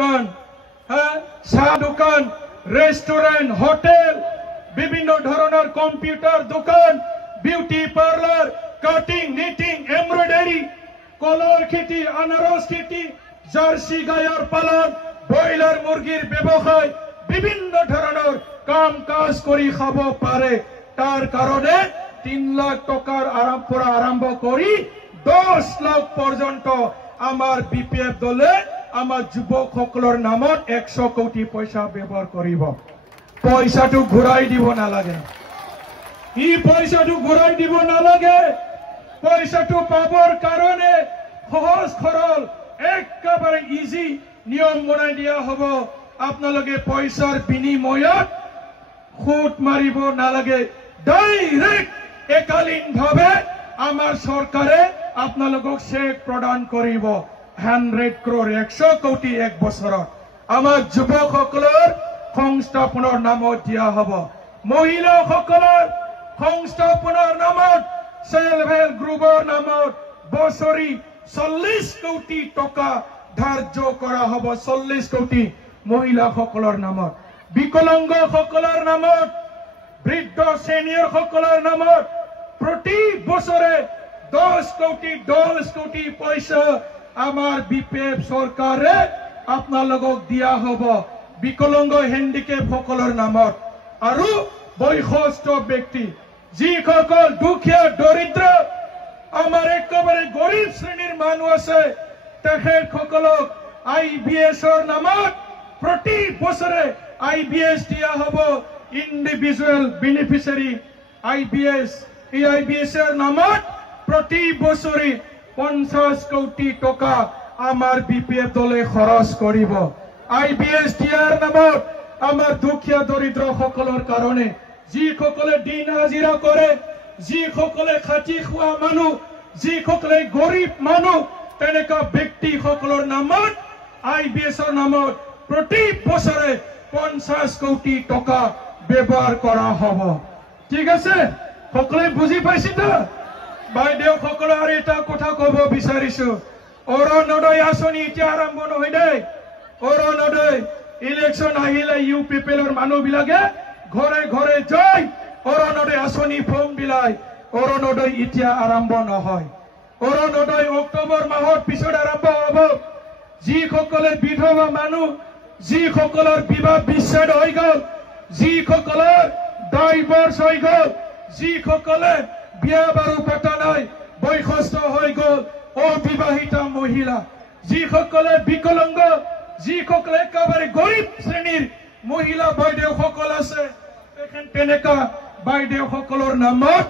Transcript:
দোকান, চাহ দোকান, রেস্টুরেন্ট, হোটেল, বিভিন্ন ধরনের কম্পিউটার দোকান, beauty parlour, cutting, knitting, embroidery, কলার খেতি, আনারস খেতি, জার্সি গায়ের পালন, ব্রয়লার মুরগির ব্যবসায়, বিভিন্ন ধরনের কাম কাজ করি খাব পারে। তার কারণে 3 লাখ টাকার আরম্ভ করি 10 লাখ পর্যন্ত আমার বিপিএফ দলে আমার যুৱকসকলৰ নামত 100 কোটি পয়সা ব্যবহাৰ কৰিব। পয়সাটো ঘূৰাই দিব নালাগে, পয়সাটো ঘূৰাই দিব নালাগে। পয়সাটো পাবৰ কাৰণে সহজ সৰল একেবাৰে ইজি নিয়ম বনাই দিয়া হব। আপোনালোকে পয়সাৰ বিনিময়ত সুদ মাৰিব নালাগে, ডাইৰেক্ট একালীন ভাৱে আমাৰ চৰকাৰে আপোনালোকক চেক প্ৰদান কৰিব 100 crore 100 কোটি এক বছৰত আমাৰ যুৱকসকলৰ সংস্থাপনৰ নামত দিয়া হব। মহিলাসকলৰ সংস্থাপনৰ নামত সেলফ হেল্প গ্ৰুপৰ নামত বছৰি 40 কোটি টকা ধাৰ্য কৰা হব। 40 কোটি মহিলাসকলৰ নামত, বিকলাংগসকলৰ নামত, বৃদ্ধ সিনিয়র সকলের নামত প্রতি বছরে 10 কোটি পয়সা আমার বিপিএফ সরকারে আপনালোকক দিয়া হব। বিকলাঙ্গ হ্যান্ডিক্যাপ সকলের নামত আৰু বয়সস্থ ব্যক্তি যিসকল দুখীয়া দৰিদ্ৰ আমাৰ একেবাৰে গৰিব শ্ৰেণীৰ মানুষ আছে তেখেতসকলক আইবিএসৰ নামত প্রতি বছরে আইবিএস দিয়া হব। ইন্ডিভিজুয়াল বেনিফিশিয়ারি আইবিএস, এই আইবিএস এর নামত প্রতি বছরে 50 কোটি টাকা আমার বিপিএফ দলে খরচ করিব। আইবিএস দিয়ার নামত আমার দুখীয়া দরিদ্র সকলের কারণে যিসকলে দিন হাজিরা করে, যিসকলে খাটি খোৱা মানুহ, যিসকলে গৰিব মানুহ তেনেকা ব্যক্তি সকলেৰ নামত আইবিএসৰ নামত প্রতি বছরে 50 কোটি টাকা ব্যবহার করা হব। ঠিক আছে, সকলে বুঝি পাইছি তো? বাইদেউ সকলে আর এটা কথা কব বিচাৰিছো, অৰুণোদয় আঁচনি এতিয়া আৰম্ভ নহয় দেই। অৰুণোদয় ইলেকশন আহিলে ইউ পিপলৰ মানুহবিলাকে ঘৰে ঘৰে যাই অৰুণোদয় আঁচনি ফৰ্ম বিলায়। অৰুণোদয় এতিয়া আৰম্ভ নহয়, অৰুণোদয় অক্টোবৰ মাহৰ পিছত আৰম্ভ হব। যিসকলে বিধৱা মানুহ, যিসকলৰ বিবাহ বিচ্ছেদ হৈ গল, যিসকলৰ ডাইভৰ্চ হৈ গল, যিসকলে বিয়া বাৰু পতা নাই, বয়সস্থ হৈ গল, অবিবাহিতা মহিলা, যিসকলে বিকলাঙ্গ, যিসকলে একেবাৰে গৰিব শ্ৰেণীৰ মহিলা বাইদেউ সকল আছে, তেনেকা বাইদেউ সকলৰ নামত